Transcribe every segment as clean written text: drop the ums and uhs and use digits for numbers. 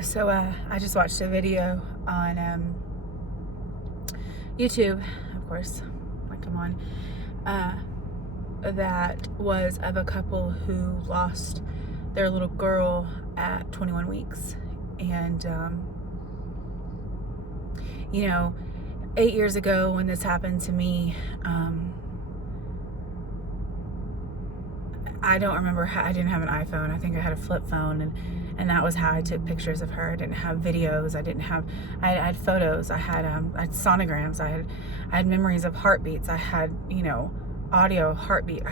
So I just watched a video on YouTube, of course, like I'm on, that was of a couple who lost their little girl at 21 weeks. And, 8 years ago when this happened to me, I don't remember how. I didn't have an iPhone. I think I had a flip phone, and that was how I took pictures of her. I didn't have videos. I had photos. I had sonograms. I had memories of heartbeats. I had, audio heartbeat.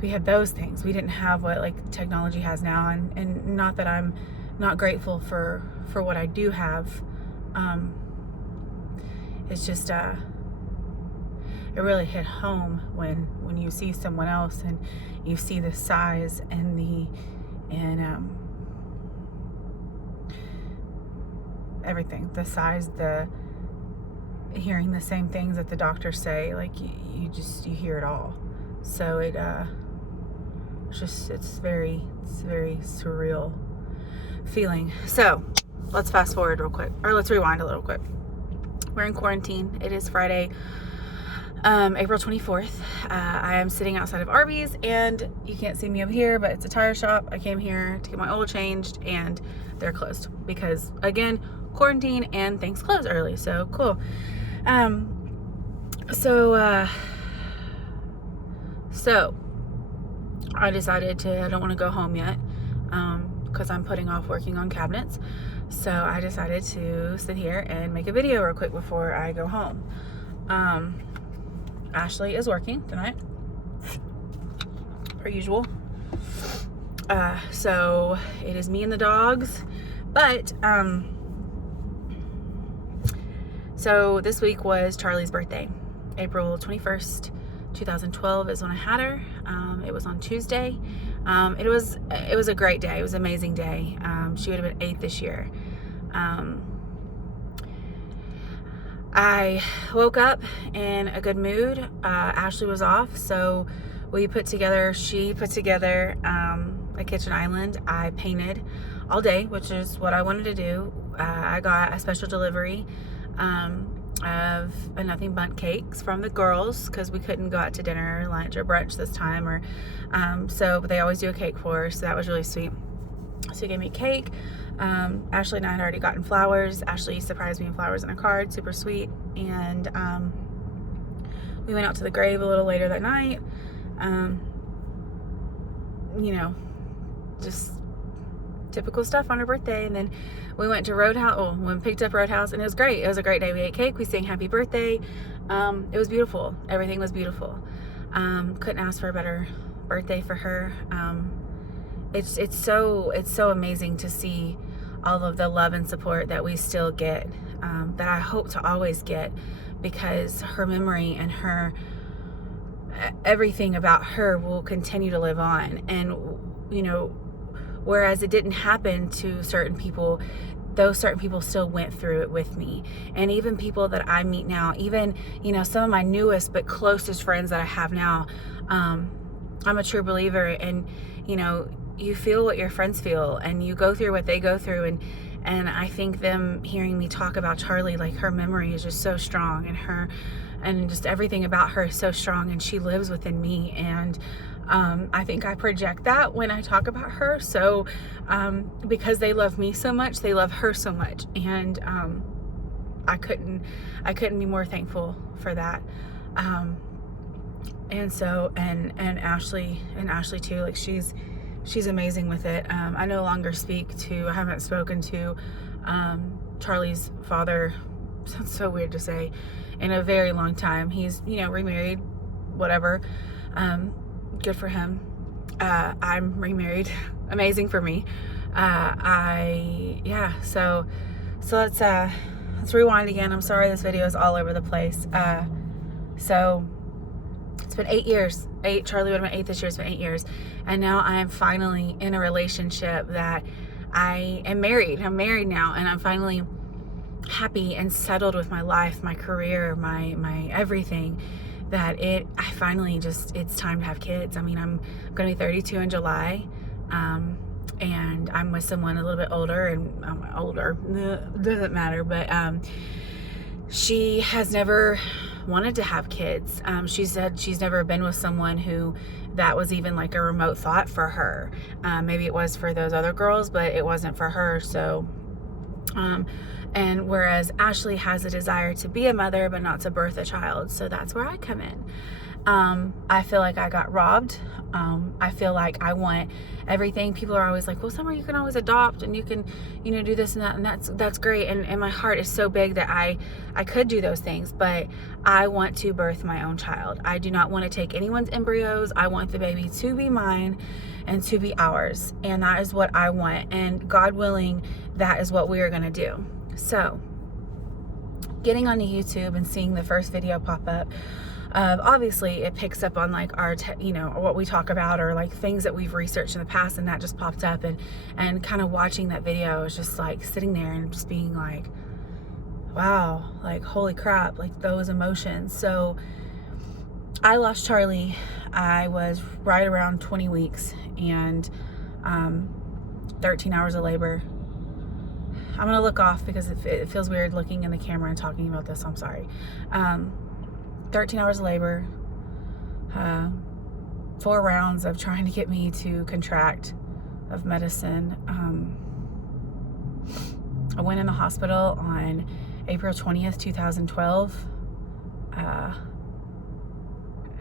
We had those things. We didn't have what like technology has now, and not that I'm not grateful for what I do have. It's just it really hit home when you see someone else and you see the size and everything, the size, the hearing the same things that the doctors say, like you hear it all. So it's very surreal feeling. So let's fast forward real quick, or let's rewind a little quick. We're in quarantine. It is Friday, April 24th. I am sitting outside of Arby's, and you can't see me over here, but it's a tire shop. I came here to get my oil changed, and they're closed because, again, quarantine and things close early. So cool. So I decided I don't want to go home yet, because I'm putting off working on cabinets. So I decided to sit here and make a video real quick before I go home. Ashley is working tonight, per usual. So it is me and the dogs. But, so this week was Charlie's birthday. April 21st, 2012 is when I had her. It was on Tuesday. It was a great day. It was an amazing day. She would have been 8 this year. I woke up in a good mood. Ashley was off, so she put together a kitchen island. I painted all day, which is what I wanted to do. I got a special delivery of a Nothing Bundt cakes from the girls, because we couldn't go out to dinner or lunch or brunch this time, but they always do a cake for us, so that was really sweet. So he gave me a cake. Ashley and I had already gotten flowers. Ashley surprised me with flowers and a card, super sweet. And we went out to the grave a little later that night. Just typical stuff on her birthday. And then we went to Roadhouse. We picked up Roadhouse, and it was great. It was a great day. We ate cake. We sang happy birthday. It was beautiful. Everything was beautiful. Couldn't ask for a better birthday for her. It's so amazing to see all of the love and support that we still get, that I hope to always get, because her memory and her everything about her will continue to live on. And whereas it didn't happen to certain people, those certain people still went through it with me. And even people that I meet now, even some of my newest but closest friends that I have now, I'm a true believer, and you feel what your friends feel, and you go through what they go through, and I think them hearing me talk about Charlie, like, her memory is just so strong, and just everything about her is so strong, and she lives within me, and I think I project that when I talk about her. So because they love me so much, they love her so much, and I couldn't be more thankful for that. And so and Ashley too, like, she's amazing with it. I no longer I haven't spoken to Charlie's father, sounds so weird to say, in a very long time. He's, remarried, whatever. Good for him. I'm remarried. Amazing for me. So let's rewind again. I'm sorry this video is all over the place. So it's been 8 years. Charlie would have been 8 this year. It's been 8 years. And now I am finally in a relationship that I am married. I'm married now, and I'm finally happy and settled with my life, my career, my everything. It's time to have kids. I mean, I'm going to be 32 in July. and I'm with someone a little bit older, and I'm older, doesn't matter, but she has never wanted to have kids. She said she's never been with someone who that was even like a remote thought for her. Maybe it was for those other girls, but it wasn't for her. So and whereas Ashley has a desire to be a mother but not to birth a child, so that's where I come in. I feel like I got robbed. I feel like I want everything. People are always like, well, Summer, you can always adopt, and you can, you know, do this and that, and that's great. And my heart is so big that I could do those things, but I want to birth my own child. I do not want to take anyone's embryos. I want the baby to be mine and to be ours. And that is what I want. And God willing, that is what we are going to do. So getting onto YouTube and seeing the first video pop up, obviously it picks up on like our you know, what we talk about, or like things that we've researched in the past, and that just popped up, and kind of watching that video is just like sitting there and just being like, wow, like holy crap, like those emotions. So I lost Charlie. I was right around 20 weeks and 13 hours of labor. I'm gonna look off because it feels weird looking in the camera and talking about this, so I'm sorry. 13 hours of labor, 4 rounds of trying to get me to contract of medicine. I went in the hospital on April 20th, 2012,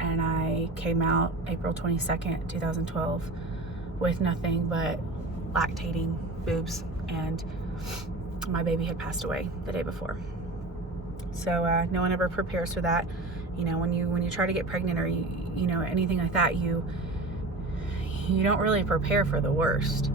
and I came out April 22nd, 2012 with nothing but lactating boobs, and my baby had passed away the day before. So no one ever prepares for that. You know, when you try to get pregnant, or you know, anything like that, you don't really prepare for the worst,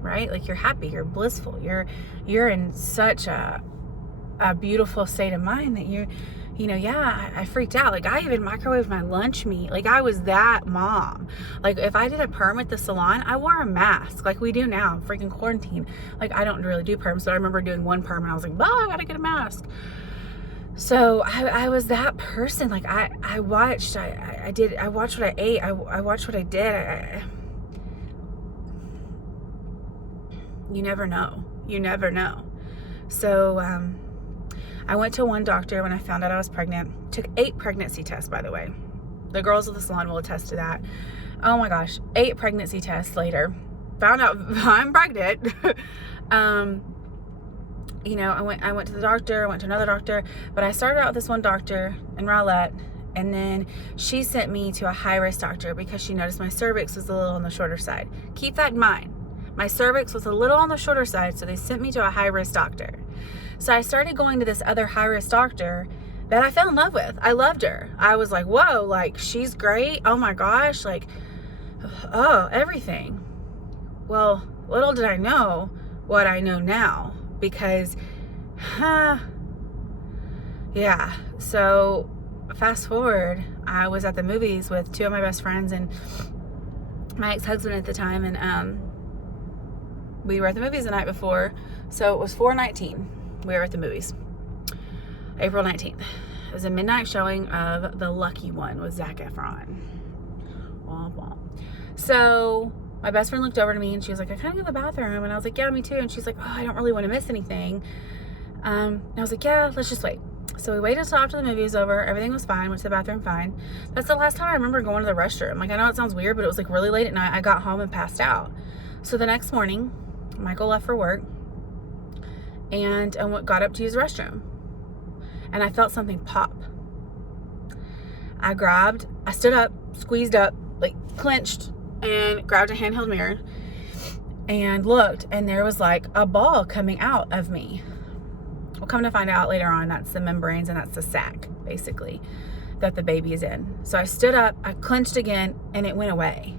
right? Like, you're happy, you're blissful, you're in such a beautiful state of mind that you know, yeah, I freaked out. Like, I even microwaved my lunch meat. Like, I was that mom. Like, if I did a perm at the salon, I wore a mask like we do now, freaking quarantine. Like, I don't really do perms, but I remember doing one perm and I was like, I gotta get a mask. So I was that person. Like, I watched what I ate. I watched what I did. You never know. You never know. So, I went to one doctor when I found out I was pregnant. Took 8 pregnancy tests, by the way. The girls at the salon will attest to that. Oh my gosh, 8 pregnancy tests later. Found out I'm pregnant. You know, I went to the doctor, I went to another doctor, but I started out with this one doctor in Rowlett, and then she sent me to a high-risk doctor because she noticed my cervix was a little on the shorter side. Keep that in mind. My cervix was a little on the shorter side, so they sent me to a high-risk doctor. So I started going to this other high-risk doctor that I fell in love with. I loved her. I was like, whoa, like, she's great. Oh my gosh, like, oh, everything. Well, little did I know what I know now, because, yeah. So fast forward, I was at the movies with 2 of my best friends and my ex-husband at the time, and we were at the movies the night before. So it was 4/19. We were at the movies, April 19th. It was a midnight showing of The Lucky One with Zac Efron. Womp womp. So my best friend looked over to me and she was like, I kind of go to the bathroom. And I was like, yeah, me too. And she's like, oh, I don't really want to miss anything. And I was like, yeah, let's just wait. So we waited until after the movie was over. Everything was fine. Went to the bathroom fine. That's the last time I remember going to the restroom. Like, I know it sounds weird, but it was like really late at night. I got home and passed out. So the next morning, Michael left for work and got up to use the restroom. And I felt something pop. I stood up, squeezed up, like clenched, and grabbed a handheld mirror and looked, and there was like a ball coming out of me. We'll come to find out later on that's the membranes and that's the sac, basically, that the baby is in. So I stood up, I clenched again, and it went away.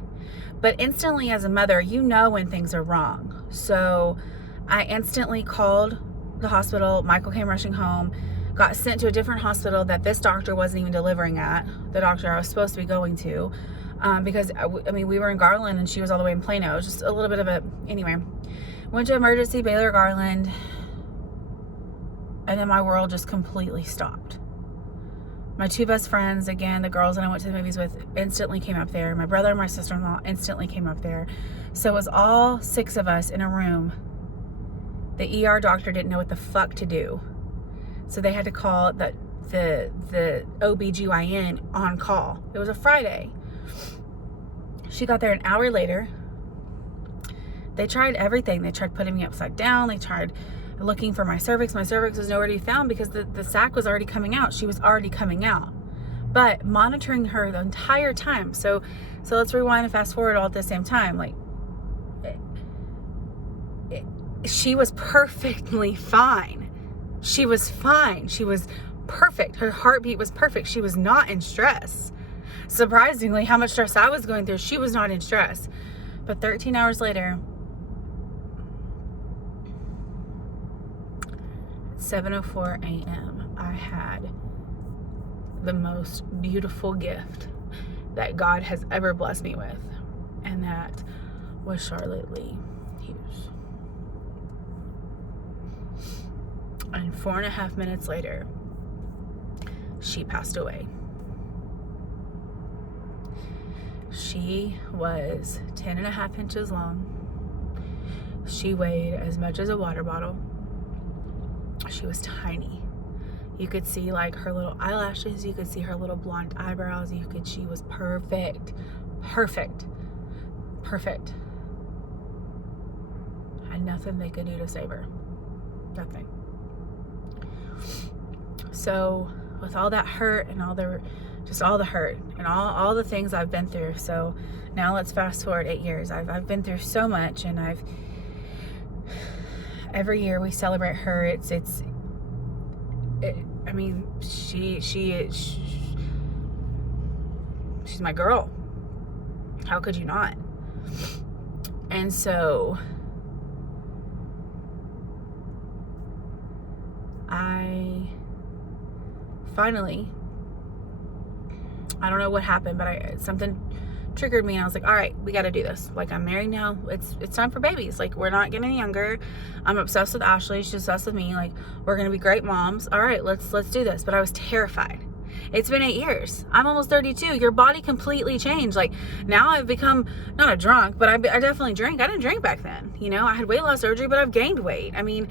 But instantly, as a mother, you know when things are wrong. So I instantly called the hospital. Michael came rushing home, got sent to a different hospital that this doctor wasn't even delivering at, the doctor I was supposed to be going to, because, I mean, we were in Garland and she was all the way in Plano. It was just a little bit of a, anyway. Went to emergency Baylor Garland, and then my world just completely stopped. My two best friends, again, the girls that I went to the movies with, instantly came up there. My brother and my sister-in-law instantly came up there. So it was all 6 of us in a room. The ER doctor didn't know what the fuck to do. So they had to call the OBGYN on call. It was a Friday. She got there an hour later. They tried everything. They tried putting me upside down. They tried looking for my cervix. My cervix was nowhere to be found because the sac was already coming out. She was already coming out. But monitoring her the entire time. So let's rewind and fast forward all at the same time. Like, she was perfectly fine. She was fine. She was perfect. Her heartbeat was perfect. She was not in stress. Surprisingly, how much stress I was going through, she was not in stress. But 13 hours later, 7:04 a.m., I had the most beautiful gift that God has ever blessed me with, and that was Charlotte Lee Hughes. And 4.5 minutes later, she passed away. She was 10.5 inches long. She weighed as much as a water bottle. She was tiny. You could see like her little eyelashes. You could see her little blonde eyebrows. She was perfect. Perfect. Perfect. And nothing they could do to save her. Nothing. So with all that hurt and all the hurt and all the things I've been through. So now let's fast forward 8 years. I've been through so much, and every year we celebrate her. I mean, she's my girl. How could you not? And so I finally, I don't know what happened, but something triggered me, and I was like, all right, we got to do this. Like, I'm married now. It's time for babies. Like, we're not getting any younger. I'm obsessed with Ashley. She's obsessed with me. Like, we're going to be great moms. All right, let's do this. But I was terrified. It's been 8 years. I'm almost 32. Your body completely changed. Like, now I've become not a drunk, but I definitely drink. I didn't drink back then. You know, I had weight loss surgery, but I've gained weight. I mean,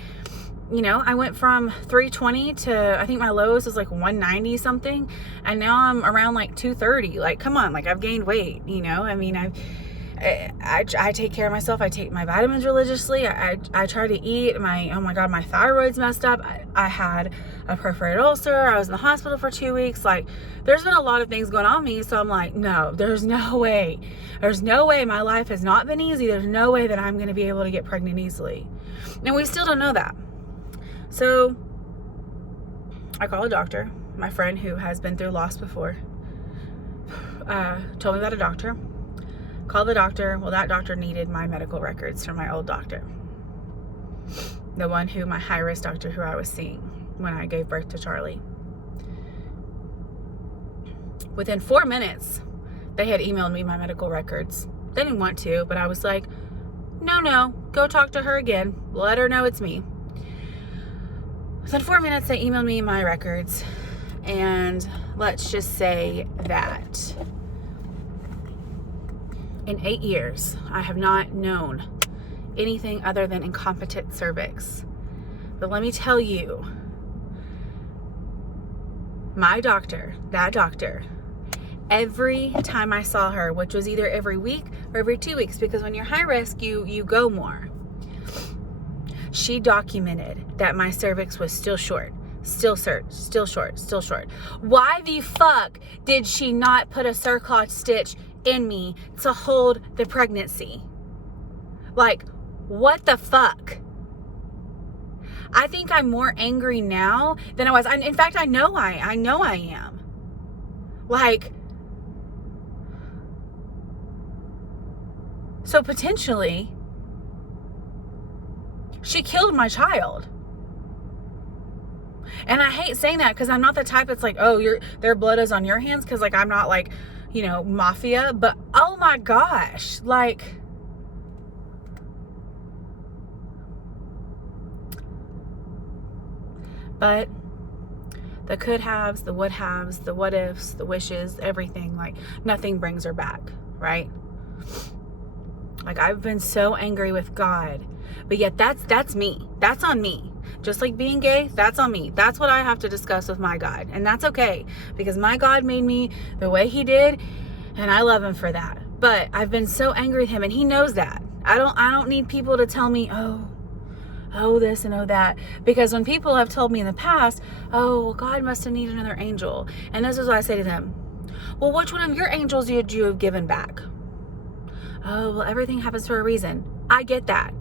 you know, I went from 320 to, I think my lowest was like 190 something. And now I'm around like 230. Like, come on, like, I've gained weight, you know? I mean, I take care of myself. I take my vitamins religiously. I try to eat. Oh my God, my thyroid's messed up. I had a perforated ulcer. I was in the hospital for 2 weeks. Like, there's been a lot of things going on with me. So I'm like, no, there's no way. There's no way. My life has not been easy. There's no way that I'm going to be able to get pregnant easily. And we still don't know that. So I call a doctor, my friend who has been through loss before, told me about a doctor. Called the doctor. Well, that doctor needed my medical records from my old doctor. The one my high-risk doctor who I was seeing when I gave birth to Charlie. Within 4 minutes, they had emailed me my medical records. They didn't want to, but I was like, no, go talk to her again. Let her know it's me. So in 4 minutes, they emailed me my records, and let's just say that in 8 years, I have not known anything other than incompetent cervix. But let me tell you, my doctor, that doctor, every time I saw her, which was either every week or every 2 weeks, because when you're high risk, you go more. She documented that my cervix was still short, still short. Why the fuck did she not put a Cerclage stitch in me to hold the pregnancy? Like, what the fuck? I think I'm more angry now than I was. In fact, I know I am. Like, so potentially, she killed my child. And I hate saying that because I'm not the type that's like, oh, their blood is on your hands, because like I'm not like, you know, mafia, but oh my gosh, like, but The could haves, the would haves, the what ifs, the wishes, everything. Like, nothing brings her back, right? Like, I've been so angry with God, but yet that's me. That's on me. Just like being gay, that's on me. That's what I have to discuss with my God. And that's okay, because my God made me the way he did, and I love him for that. But I've been so angry with him, and he knows that. I don't need people to tell me, oh this and oh that. Because when people have told me in the past, oh, well, God must have needed another angel. And this is what I say to them. Well, which one of your angels did you have given back? Oh, well, everything happens for a reason. I get that.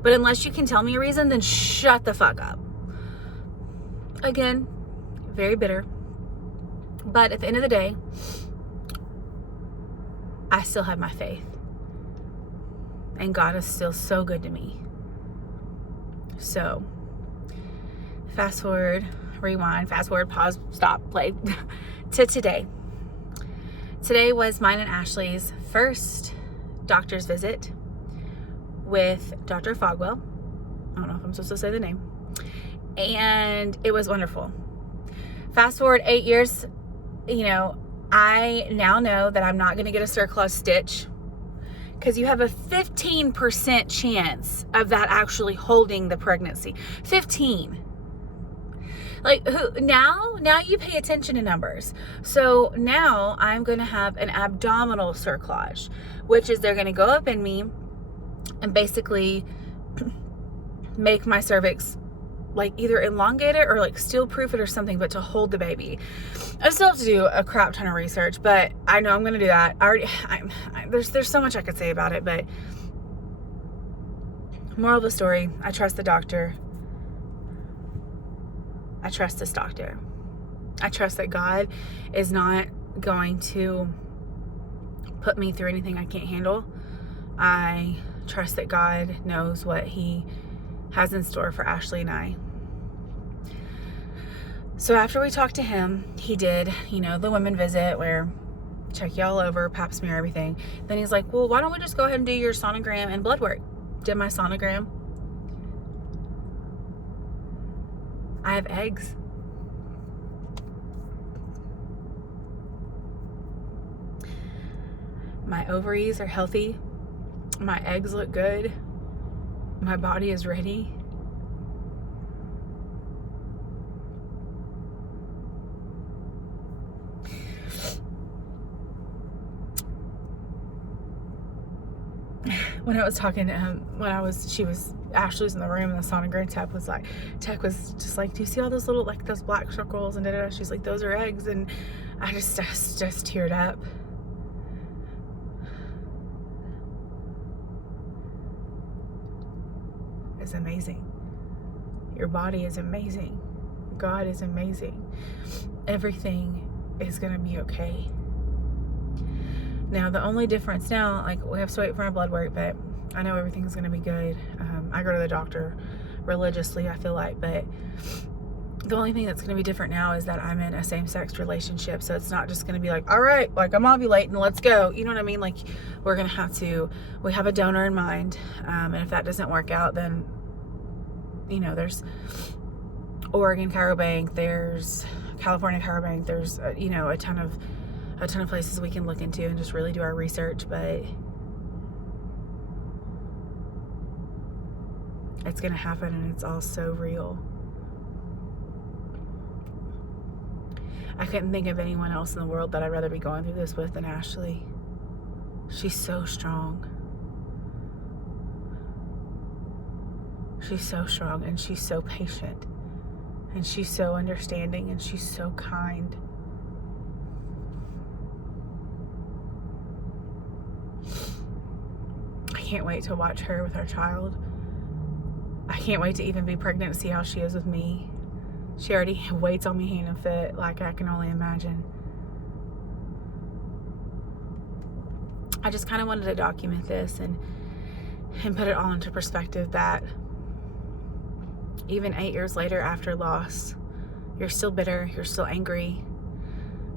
But unless you can tell me a reason, then shut the fuck up. Again, very bitter. But at the end of the day, I still have my faith. And God is still so good to me. So, fast forward, rewind, fast forward, pause, stop, play, to today. Today was mine and Ashley's first doctor's visit with Dr. Fogwell. I don't know if I'm supposed to say the name. And it was wonderful. Fast forward 8 years, I now know that I'm not going to get a CereClaw stitch, because you have a 15% chance of that actually holding the pregnancy. 15. Like, now you pay attention to numbers. So now I'm going to have an abdominal cerclage, which is they're going to go up in me and basically make my cervix like either elongate it or like steel proof it or something, but to hold the baby. I still have to do a crap ton of research, but I know I'm going to do that. There's so much I could say about it, but moral of the story, I trust the doctor. I trust this doctor. I trust that God is not going to put me through anything I can't handle. I trust that God knows what he has in store for Ashley and I. So after we talked to him, he did, the women visit where check you all over, pap smear, everything. Then he's like, well, why don't we just go ahead and do your sonogram and blood work? Did my sonogram. I have eggs. My ovaries are healthy. My eggs look good. My body is ready. When I was talking to him, Ashley was in the room and the sonogram tech was just like, do you see all those little, like those black circles and da-da-da? She's like, those are eggs. And I just teared up. It's amazing. Your body is amazing. God is amazing. Everything is going to be okay. Now, the only difference now, like, we have to wait for my blood work, but I know everything's going to be good. I go to the doctor religiously, I feel like, but the only thing that's going to be different now is that I'm in a same-sex relationship, so it's not just going to be like, all right, like, I'm ovulating, let's go. You know what I mean? Like, we're going to we have a donor in mind, and if that doesn't work out, then, there's Oregon Chirobank, there's California Chirobank, there's, a ton of places we can look into and just really do our research, but it's going to happen, and it's all so real. I couldn't think of anyone else in the world that I'd rather be going through this with than Ashley. She's so strong. She's so strong, and she's so patient, and she's so understanding, and she's so kind. I can't wait to watch her with our child. I can't wait to even be pregnant and see how she is with me. She already waits on me hand and foot, like I can only imagine. I just kind of wanted to document this and put it all into perspective, that even 8 years later after loss, you're still bitter, you're still angry.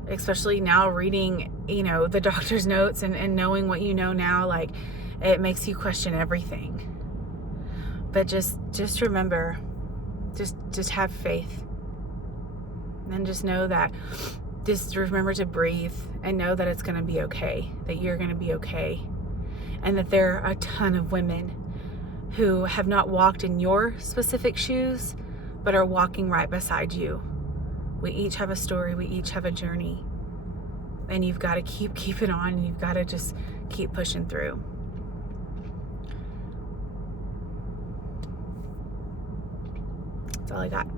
Especially now reading, the doctor's notes and knowing what you know now, like, it makes you question everything. But just remember, just have faith. And just know that, just remember to breathe and know that it's going to be okay, that you're going to be okay. And that there are a ton of women who have not walked in your specific shoes, but are walking right beside you. We each have a story. We each have a journey. And you've got to keep it on. And you've got to just keep pushing through. That's all I got.